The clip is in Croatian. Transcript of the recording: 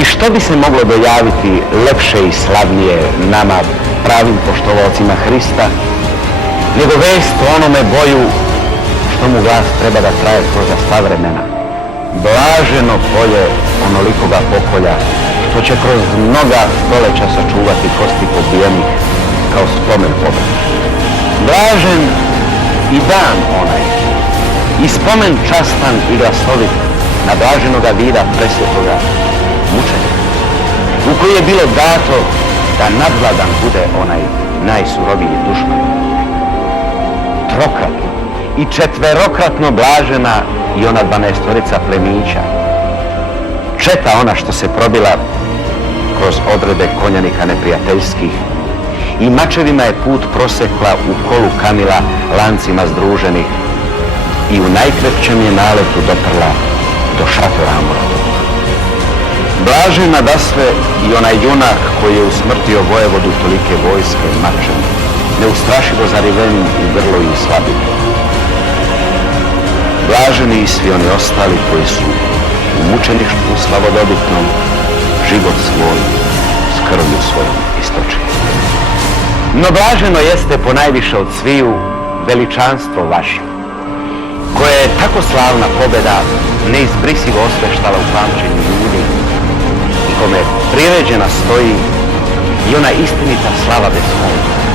I što bi se moglo dojaviti lepše i slavnije nama, pravim poštovalcima Hrista, nego vest o onome boju što mu glas treba da traje kroz sva vremena. Blaženo polje onolikoga pokolja, što će kroz mnoga stoleća sačuvati kosti pobijenih kao spomen pobjede. Blažen i dan onaj, i spomen častan i glasovit na blaženoga vida presvetoga mučenja, u koji je bilo dato da nadvladan bude onaj najsuroviji dušman. Trokratno i četverokratno blažena i ona 12 plemića. Četa ona što se probila kroz odrede konjanika neprijateljskih i mačevima je put prosekla u kolu kamila lancima združenih i u najkrepćem je naletu doprla do šatora Amoratovog. Blažen nadasve i onaj junak koji je usmrtio vojevodu tolike vojske mačem, neustrašivo zarivenim u grlu i slabim. Blaženi i svi oni ostali koji su u mučeništvu slavodobitnom život svoj s krvlju svojom istočili. No blaženo jeste ponajviše od sviju veličanstvo vaše, koje je tako slavna pobjeda neizbrisivo osveštala u pamćenju ljudi i kome priređena stoji i ona istinita slava bez konca.